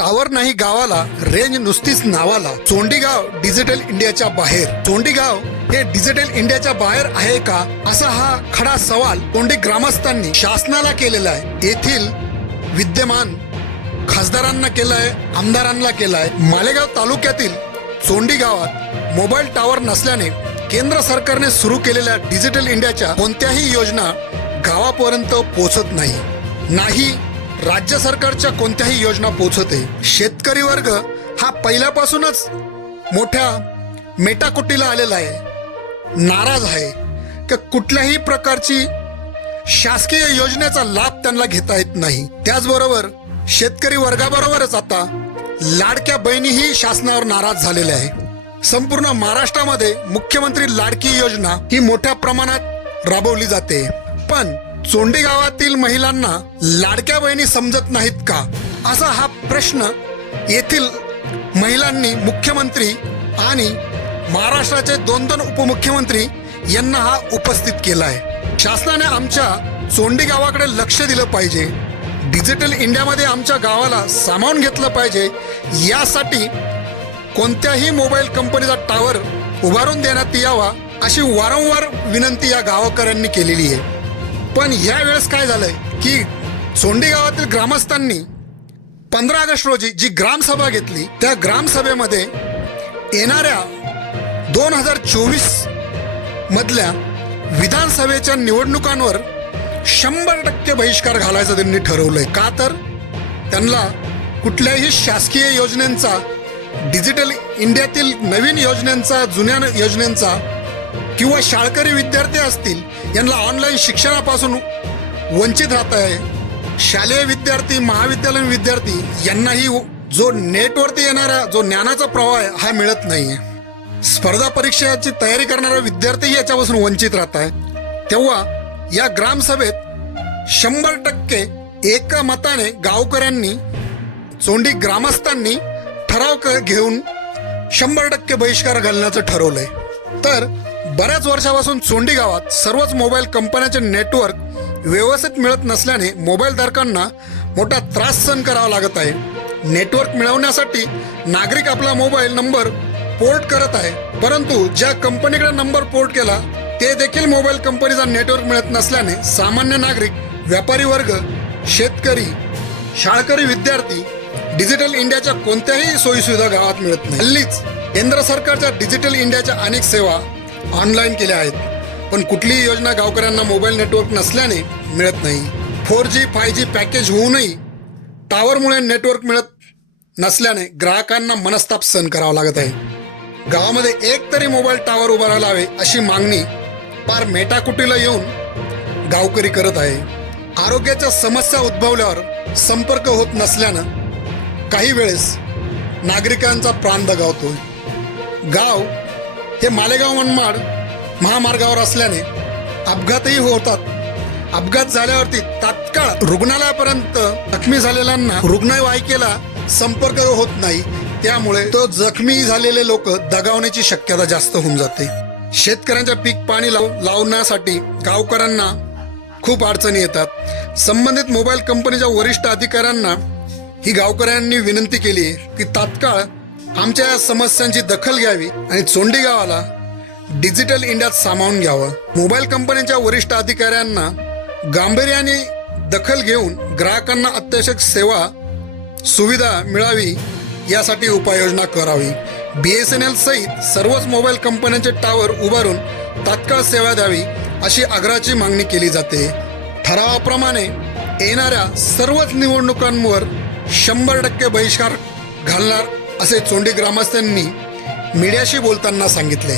Tower नाही गावाला range नुसतीच नावाला. चोंडीगाव डिजिटल इंडियाच्या बाहेर. चोंडीगाव हे डिजिटल इंडियाच्या बाहेर आहे का? असा हा खडा सवाल तोंडी ग्रामस्थांनी शासनाला केलेला आहे. येथील विद्यमान खासदारांना केलाय आमदारांना केलाय. मालेगाव तालुक्यातील चोंडी गावात मोबाईल टावर नसल्याने केंद्र सरकारने सुरू केलेल्या डिजिटल इंडियाच्या कोणत्याही योजना गावापर्यंत पोहोचत नाही. नाही राज्य सरकारच्या कोणत्याही योजना पोहोचते शेतकरी वर्ग हा पहिल्यापासूनच मोठ्या मेटाकुटीला आलेला आहे नाराज आहे की कुठल्याही प्रकारची शासकीय योजनेचा लाभ त्यांना घेता येत नाही. त्याचबरोबर शेतकरी वर्गाबरोबरच आता लाडक्या बहिणीही शासनावर नाराज झालेल्या आहे संपूर्ण महाराष्ट्रामध्ये मुख्यमंत्री लाडकी योजना ही मोठ्या प्रमाणात राबवली जाते. पण चोंडी गावातील महिलांना लाडक्या बहिणी समजत नाहीत का? असा हा प्रश्न येथील महिलांनी मुख्यमंत्री आणि महाराष्ट्राचे दोन दोन उपमुख्यमंत्री यांना हा उपस्थित केला आहे शासनाने आमच्या चोंडी गावाकडे लक्ष दिलं पाहिजे. डिजिटल इंडियामध्ये आमच्या गावाला सामावून घेतलं पाहिजे. यासाठी कोणत्याही मोबाईल कंपनीचा टावर उभारून देण्यात यावा अशी वारंवार विनंती या गावकऱ्यांनी केलेली आहे. पण यावेळेस काय झालंय की सोंडी गावातील ग्रामस्थांनी पंधरा ऑगस्ट रोजी जी ग्रामसभा घेतली त्या ग्रामसभेमध्ये येणाऱ्या दोन हजार चोवीस मधल्या विधानसभेच्या निवडणुकांवर शंभर टक्के बहिष्कार घालायचं त्यांनी ठरवलंय. का तर त्यांना कुठल्याही शासकीय योजनेचा डिजिटल इंडियातील नवीन योजनांचा जुन्या योजनांचा किंवा शाळकरी विद्यार्थी असतील यांना ऑनलाईन शिक्षणापासून वंचित राहत आहे. शालेय विद्यार्थी महाविद्यालयीन विद्यार्थी यांनाही जो नेटवरती येणारा जो ज्ञानाचा प्रवाह आहे हा मिळत नाहीये. स्पर्धा परीक्षेची तयारी करणारा विद्यार्थीही याच्यापासून वंचित राहत आहे. तेव्हा या ग्रामसभेत शंभर टक्के एका मताने गावकऱ्यांनी चोंडी ग्रामस्थांनी ठराव घेऊन शंभर टक्के बहिष्कार घालण्याचं ठरवलंय. तर बऱ्याच वर्षापासून चोंडी गावात सर्वच मोबाईल कंपन्याचे नेटवर्क व्यवस्थित मिळत नसल्याने मोबाईल धारकांना मोठा त्रास सहन करावा लागत आहे. नेटवर्क मिळवण्यासाठी नागरिक आपला मोबाईल नंबर पोर्ट करत आहे. परंतु ज्या कंपनीकडे नंबर पोर्ट केला ते देखील मोबाईल कंपनीचा नेटवर्क मिळत नसल्याने सामान्य नागरिक व्यापारी वर्ग शेतकरी शाळकरी विद्यार्थी डिजिटल इंडियाच्या कोणत्याही सोयीसुविधा गावात मिळत नाही. हल्लीच केंद्र सरकारच्या डिजिटल इंडियाच्या अनेक सेवा ऑनलाईन केल्या आहेत. पण कुठलीही योजना गावकऱ्यांना मोबाईल नेटवर्क नसल्याने मिळत नाही. Four G five G package होऊनही टावरमुळे नेटवर्क मिळत नसल्याने ग्राहकांना मनस्ताप सहन करावा लागत आहे. गावामध्ये एक तरी मोबाईल टावर उभारायला हवे अशी मागणी पार मेटाकुटीला येऊन गावकरी करत आहे. आरोग्याच्या समस्या उद्भवल्यावर संपर्क होत नसल्यानं काही वेळेस नागरिकांचा प्राण दगावतोय. गाव हे मालेगाव मनमाड महामार्गावर असल्याने अपघातही होतात. अपघात झाल्यावरती तात्काळ रुग्णालयापर्यंत जखमी झालेल्यांना रुग्णवाहिकेला संपर्क होत नाही. त्यामुळे तो जखमी झालेले लोक दगावण्याची शक्यता जास्त होऊन जाते. शेतकऱ्यांच्या पीक पाणी लाव लावण्यासाठी गावकऱ्यांना खूप अडचणी येतात. संबंधित मोबाईल कंपनीच्या वरिष्ठ अधिकाऱ्यांना ही गावकऱ्यांनी विनंती केली आहे की तात्काळ आमच्या या समस्यांची दखल घ्यावी आणि चोंडी गावाला डिजिटल इंडियात सामावून घ्यावं. मोबाईल कंपन्यांच्या वरिष्ठ अधिकाऱ्यांना गांभीर्याने दखल घेऊन ग्राहकांना अत्यावश्यक सेवा सुविधा मिळावी यासाठी उपाययोजना करावी. बी एस एन एल सहित सर्वच मोबाईल कंपन्यांचे टावर उभारून तात्काळ सेवा द्यावी अशी आग्रहाची मागणी केली जाते. ठरावाप्रमाणे येणाऱ्या सर्वच निवडणुकांवर शंभर टक्के बहिष्कार घालणार असे चोंडी ग्रामस्थांनी मीडियाशी बोलताना सांगितले.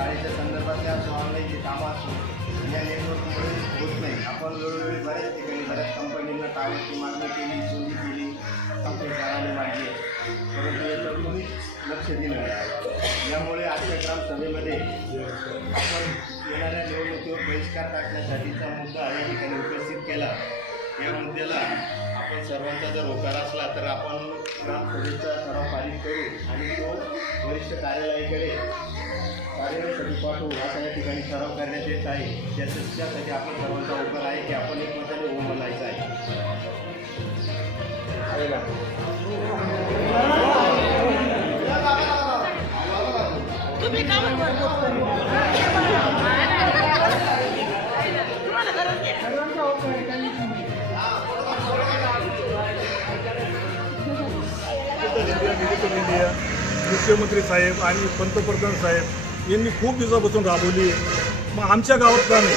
शाळेच्या संदर्भातल्या असो ऑनलाईन जे कामं असो या नेटवर्कमुळे होत नाही. आपण वेळोवेळी बऱ्याच ठिकाणी बऱ्याच कंपनींना टाळ्याची मागणी केली चोरी केली कंप्लेंटदाराने मांडली परंतु याच्यावर कोणीच लक्ष दिलं यामुळे आजच्या ग्रामसभेमध्ये आपण येणाऱ्या निवडणुकीवर बहिष्कार टाकण्यासाठीचा मुद्दा या ठिकाणी उपस्थित केला. या मुद्द्याला आपण सर्वांचा जर होकार असला तर आपण ग्रामसभेचा सराव पारित करू आणि तो वरिष्ठ कार्यालयाकडे कार्यरत पाठवू असा या ठिकाणी ठराव करण्यात येत आहे. त्याच्या त्यासाठी आपण सर्वांचा उपकार आहे की आपण एक एकमताने उभं म्हणायचं आहे. मुख्यमंत्री साहेब आणि पंतप्रधान साहेब यांनी खूप दिवसापासून राबवली आहे. मग आमच्या गावात का नाही?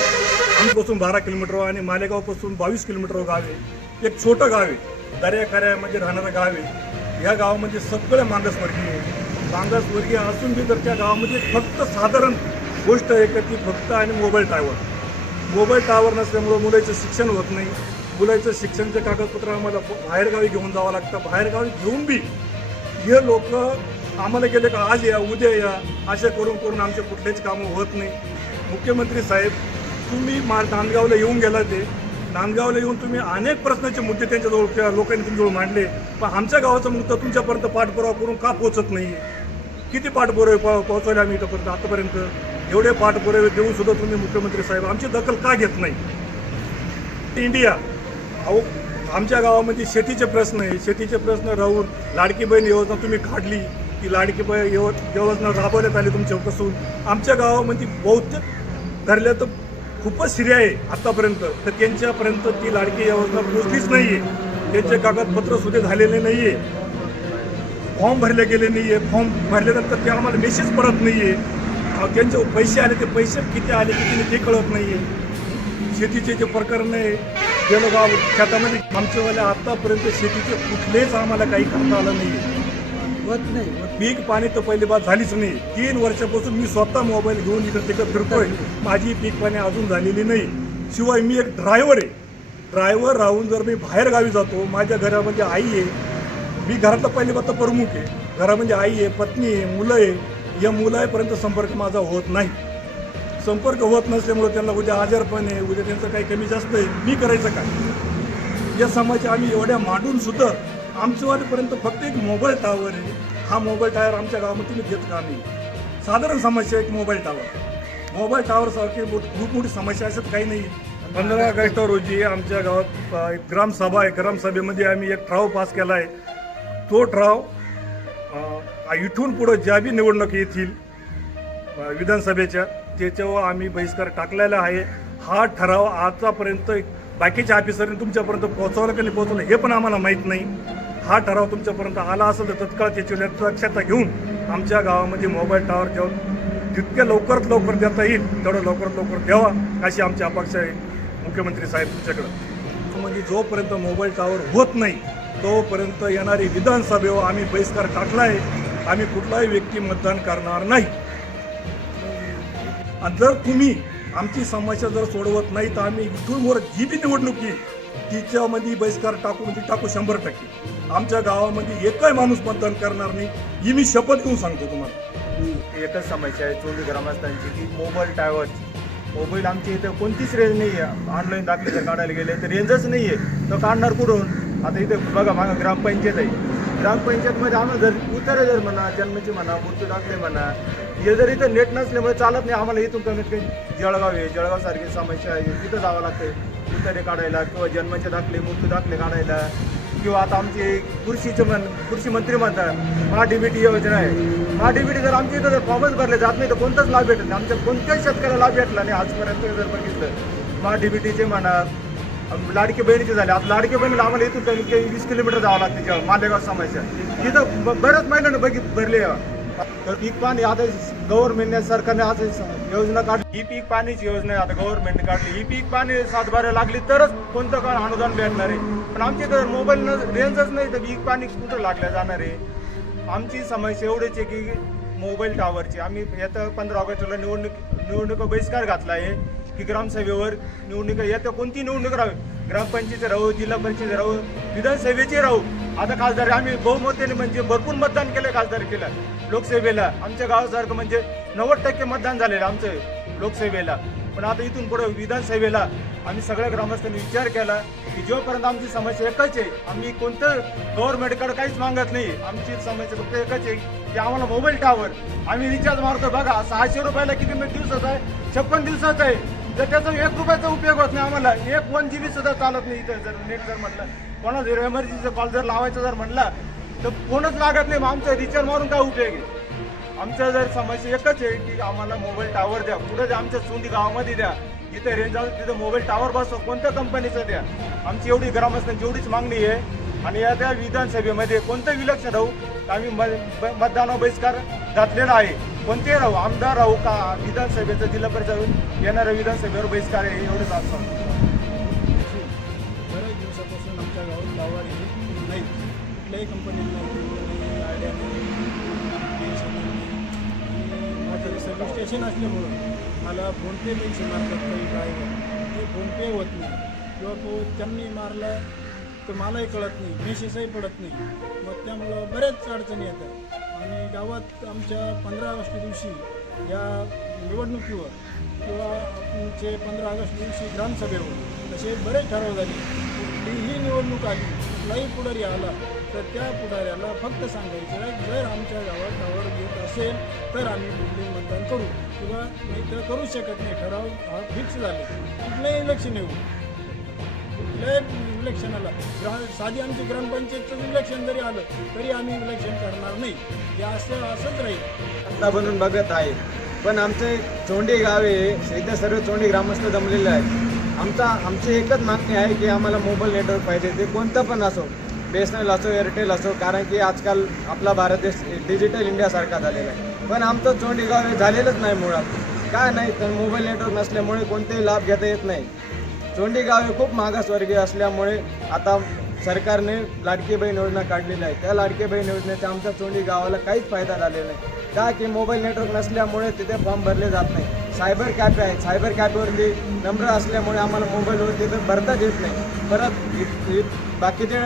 आमपासून बारा किलोमीटर आणि मालेगावपासून बावीस किलोमीटर गाव आहे. एक छोटं गाव आहे. दर्याखऱ्यामध्ये राहणारं गाव आहे. या गावामध्ये सगळे मागासवर्गीय आहे. मागासवर्गीय असून बी तर त्या गावामध्ये फक्त साधारण गोष्ट आहे का ती फक्त आणि मोबाईल टावर. मोबाईल टावर नसल्यामुळं मुलाचं शिक्षण होत नाही. मुलाचं शिक्षणचे कागदपत्र आम्हाला बाहेरगावी घेऊन जावं लागतं. बाहेरगावी घेऊन बी हे लोक आम्हाला गेले का आज या उद्या या असे करून करून आमचे कुठलेच कामं होत नाही. मुख्यमंत्री साहेब तुम्ही मा नांदगावला येऊन गेला ते. नांदगावला येऊन तुम्ही अनेक प्रश्नाचे मुद्दे त्यांच्याजवळ त्या लोकांनी तुमच्याजवळ मांडले. पण आमच्या गावाचा मुद्दा तुमच्यापर्यंत पाठपुरावा करून का पोहोचत नाही? किती पाठपुरावे पो पोहोचवले आम्ही इथंपर्यंत आतापर्यंत? एवढे पाठपुरावे देऊन सुद्धा तुम्ही मुख्यमंत्री साहेब आमची दखल का घेत नाही? इंडिया अहो आमच्या गावामध्ये शेतीचे प्रश्न आहे. शेतीचे प्रश्न राहून लाडकी बहीण योजना तुम्ही काढली. ती लाडकी बहीण योजना राबवण्यात आली तुमच्यापासून आमच्या गावामध्ये बहुतेक धरल्या तर खूपच स्त्रिया आहे आतापर्यंत. तर त्यांच्यापर्यंत ती लाडकी योजना पोचलीच नाही आहे त्यांचे कागदपत्र सुद्धा झालेले नाही आहे फॉर्म भरले गेले नाही आहे फॉर्म भरल्यानंतर ते आम्हाला मेसेज पडत नाही आहे त्यांचे पैसे आले ते पैसे किती आले किती नाही ते कळत नाही आहे शेतीचे जे प्रकरण आहे गेलं गाव शेतामध्ये आमच्यावाल्या आत्तापर्यंत शेतीचे कुठलेच आम्हाला काही करता आलं नाही आहे होत नाही पीक पाणी तर पहिली बात झालीच नाही. तीन वर्षापासून मी स्वतः मोबाईल घेऊन इकडे तिकडे फिरतोय. माझी पीक पाणी अजून झालेली नाही. शिवाय मी एक ड्रायव्हर आहे. ड्रायव्हर राहून जर मी बाहेर गावी जातो माझ्या घरामध्ये आई आहे. मी घरातला पहिली बात तर प्रमुख आहे. घरामध्ये आई आहे पत्नी आहे मुलं आहे. या मुलापर्यंत संपर्क माझा होत नाही. संपर्क होत नसल्यामुळे त्यांना उद्या आजारपण आहे उद्या त्यांचं काही कमी जास्त आहे. मी करायचं काय? या समाजाच्या आम्ही एवढ्या मांडून सुद्धा आमच्यावरपर्यंत फक्त एक मोबाईल टावर आहे. हा मोबाईल टावर आमच्या गावामध्ये तुम्ही घेत का नाही? साधारण समस्या एक मोबाईल टावर मोबाईल टावर सारखी खूप मोठी समस्या असत काही नाही. पंधरा ऑगस्ट रोजी आमच्या गावात एक ग्रामसभा आहे. ग्रामसभेमध्ये आम्ही एक ठराव पास केला आहे. तो ठराव इथून पुढं ज्या बी निवडणूक येतील विधानसभेच्या त्याच्यावर आम्ही बहिष्कार टाकलेला आहे. हा ठराव आतापर्यंत बाकीच्या ऑफिसरने तुमच्यापर्यंत पोहोचवलं की नाही पोहोचवलं हे पण आम्हाला माहीत नाही. हा ठराव तुमच्यापर्यंत आला असेल तर तत्काळ त्याची दक्षता घेऊन आमच्या गावामध्ये मोबाईल टावर जेव्हा जितक्या लवकरात लवकर देता येईल तेवढं लवकरात लवकर द्यावा अशी आमची अपेक्षा आहे मुख्यमंत्री साहेब तुमच्याकडं. म्हणजे जोपर्यंत मोबाईल टावर होत नाही तोपर्यंत येणारी विधानसभेवर आम्ही बहिष्कार टाकला आहे आम्ही कुठलाही व्यक्ती मतदान करणार नाही. आणि जर तुम्ही आमची समस्या जर सोडवत नाही तर आम्ही इथून वर जी बी निवडणूक येईल तिच्यामध्ये बहिष्कार टाकू म्हणजे टाकू शंभर टक्के. आमच्या गावामध्ये एकही माणूस मतदान करणार नाही ही मी शपथ घेऊन सांगतो तुम्हाला. एकच समस्या आहे चोवीस ग्रामस्थांची की मोबाईल टावरची मोबाईल आमच्या इथे कोणतीच रेंज नाही आहे ऑनलाईन दाखले जर काढायला गेले तर रेंजच नाही आहे तर काढणार कुठून? आता इथे बघा मागं ग्रामपंचायत आहे. ग्रामपंचायतमध्ये आम्हाला जर उतारे जर म्हणा जन्माची म्हणा मृत्यू दाखले म्हणा हे जर इथं नेट नसल्यामुळे चालत नाही आम्हाला इथून कमीत कमी जळगाव आहे. जळगावसारखी समस्या आहे. तिथं जावं लागतं उतारे काढायला किंवा जन्माचे दाखले मृत्यू दाखले काढायला. किंवा आता आमचे कृषीचे म्हण कृषी मंत्री म्हणतात महाडीबीटी योजना आहे. महाडीबीटी जर आमच्या इथं जर फॉर्मच भरले जात नाही तर कोणताच लाभ भेटत नाही. आमच्या कोणत्याच शेतकऱ्याला लाभ भेटला नाही. आजपर्यंत जर बघितलं महाडीबीटीचे म्हणा लाडके बहिणीचे झाले. आता लाडके बहिणीला आम्हाला इथून त्यांनी वीस किलोमीटर जावं लागते जेव्हा मालेगाव समाजच्या तिथं ब- बऱ्याच महिन्यानं बघित भरले. तर पीक पाणी आता गव्हर्नमेंटने सरकारने आज योजना काढली. ही पीक पाणीची योजना आता गव्हर्नमेंटने काढली. ही पीक पाणी सातबाऱ्या लागली तरच कोणतं काळ अनुदान भेटणार आहे? पण आमच्या इथं मोबाईल रेंजच नाही तर पीक पाणी कुठं लागल्या जाणार आहे? आमची समस्या एवढीच आहे की मोबाईल टावरची आम्ही येत्या पंधरा ऑगस्टला निवडणूक निवडणुका बहिष्कार घातला आहे की ग्रामसभेवर निवडणुका येत्या कोणती निवडणूक राहू? ग्रामपंचायत राहू जिल्हा परिषद राहू विधानसभेची राहू. आता खासदार आम्ही बहुमताने म्हणजे भरपूर मतदान केलं खासदार केलं लोकसभेला. आमच्या गावासारखं म्हणजे नव्वद टक्के मतदान झालेलं आमचं लोकसभेला. पण आता इथून पुढे विधानसभेला आम्ही सगळ्या ग्रामस्थांनी विचार केला की जोपर्यंत आमची समस्या एकच आहे आम्ही कोणतं गव्हर्नमेंटकडे काहीच मागत नाही. आमची समस्या फक्त एकच आहे की आम्हाला मोबाईल टावर आम्ही रिचार्ज मारतो बघा सहाशे रुपयाला किती मी दिवसाचा आहे? छप्पन दिवसाचा आहे. जर त्याचा एक रुपयाचा उपयोग होत नाही आम्हाला. एक वन जी बी सुद्धा चालत नाही इथं जर नेट जर म्हटलं. कोणा जर एमर्जन्सीचा कॉल जर लावायचा जर म्हटला तर फोनच लागत नाही मग आमचं रिचार्ज मारून काय उपयोग आहे? आमचं जर समस्या एकच आहे की आम्हाला मोबाईल टावर द्या. पुढे द्या? आमच्या सोंदी गावामध्ये द्या. जिथे रेंज आहे तिथे मोबाईल टावर बसव. कोणत्या कंपनीचं द्या? आमची एवढी ग्रामस्थांची एवढीच मागणी आहे. आणि या त्या विधानसभेमध्ये कोणतं विलक्षण राहू? तर आम्ही म- ब- मतदानावर बहिष्कार घातलेला आहे. कोणते राहू? आमदार राहू का विधानसभेचं जिल्हा परिषद येणाऱ्या विधानसभेवर बहिष्कार आहे एवढंच असं कुठल्याही कंपनीला नाही. आयडिया नाही माझं सर्व्हिस स्टेशन असल्यामुळं मला फोनपे पैसे मारतात काही ड्रायव्हर ते फोनपे होत नाही. किंवा तो त्यांनी मारला तर मलाही कळत नाही. मेसेजही पडत नाही. मग त्यामुळं बऱ्याच अडचणी येतात. आणि गावात आमच्या पंधरा ऑगस्ट दिवशी या निवडणुकीवर किंवा आमचे पंधरा ऑगस्ट दिवशी ग्रामसभेवर असे बरेच ठराव झाले. कुठलीही निवडणूक आली कुठलाही पुढारी आला तर त्या पुढाऱ्याला फक्त सांगायचं जर आमच्या गावात टावर येत असेल तर आम्ही बिल्डिंग मतदान करू. किंवा नाही तर करू शकत नाही. ठराव हा फिक्स झाले. कुठलंही इलेक्शन येऊ. कुठल्याही इलेक्शनाला ग्रा साधी आमची ग्रामपंचायतचं इलेक्शन जरी आलं तरी आम्ही इलेक्शन करणार नाही. हे असं असंच राहील. आता बनून बघत आहे. पण आमचे चोंडी गाव आहे. इथे सर्व चोंडी ग्रामस्थ जमलेले आहेत. आमचा आमची एकच मागणी आहे की आम्हाला मोबाईल नेटवर्क पाहिजे. ते कोणतं पण असो. बी असो एअरटेल असो कारण की आजकाल आपला भारत देश डिजिटल इंडियासारखा झालेला आहे. पण आमचं चोंडीगाव हे झालेलंच नाही मुळात. काय नाही तर मोबाईल नेटवर्क नसल्यामुळे कोणतेही लाभ घेता येत नाही. चोंडीगाव हे खूप मागासवर्गीय असल्यामुळे आता सरकारने लाडकी बहीण योजना काढलेली आहे. त्या लाडकी बहीण योजनेचा आमच्या चोंडी गावाला काहीच फायदा झालेला नाही. का की मोबाईल नेटवर्क नसल्यामुळे तिथे फॉर्म भरले जात नाही. सायबर कॅफे आहे. सायबर कॅफेवरती नंबर असल्यामुळे आम्हाला मोबाईलवर तिथे भरताच येत नाही. परत बाकीचे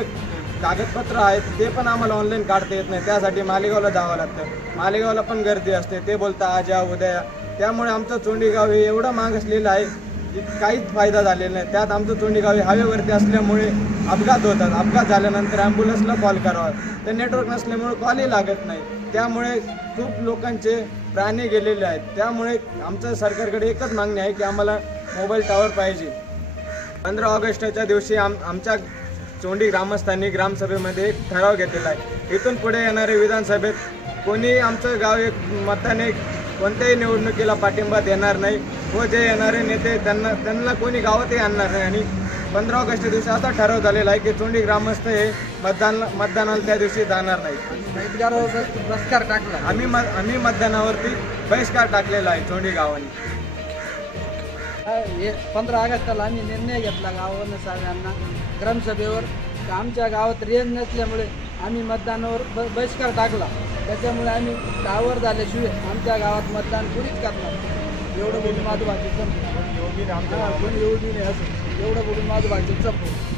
कागदपत्र आहेत ते पण आम्हाला ऑनलाईन काढता येत नाही. त्यासाठी मालेगावला जावं लागतं. मालेगावला पण गर्दी असते. ते बोलता आज या उद्या त्यामुळे आमचं चोंडीगाव हे एवढं महाग असलेलं आहे की काहीच फायदा झालेला नाही. त्यात आमचं चोंडीगाव हे हवेवरती असल्यामुळे अपघात होतात. अपघात झाल्यानंतर ॲम्ब्युलन्सला कॉल करावा. ते नेटवर्क नसल्यामुळे कॉलही लागत नाही. त्यामुळे खूप लोकांचे प्राणी गेलेले आहेत. त्यामुळे आमचं सरकारकडे एकच मागणी आहे की आम्हाला मोबाईल टावर पाहिजे. पंधरा ऑगस्टच्या दिवशी आम आमच्या चोंडी ग्रामस्थांनी ग्रामसभेमध्ये एक ठराव घेतलेला आहे. इथून पुढे येणारे विधानसभेत कोणी आमचं गाव एक मताने कोणत्याही निवडणुकीला पाठिंबा देणार नाही व जे येणारे नेते त्यांना त्यांना कोणी गावातही आणणार नाही. आणि पंधरा ऑगस्ट दिवशी असा ठराव झालेला आहे की चोंडी ग्रामस्थ हे मतदान मतदानाला त्या दिवशी जाणार नाही. आम्ही म आम्ही मतदानावरती बहिष्कार टाकलेला आहे चोंडी गावाने. हे पंधरा ऑगस्टला आम्ही निर्णय घेतला गावानं सगळ्यांना. ग्रामसभेवर. आमच्या गावात रेंज नसल्यामुळे आम्ही मतदानावर ब बहिष्कार टाकला. त्याच्यामुळे आम्ही टावर झाल्याशिवाय आमच्या गावात मतदान कोणीच करणार एवढं बोलून माझं भाषण संपलं. कोणी एवढी नाही असं. एवढं बोलून माझं भाषण संपलं.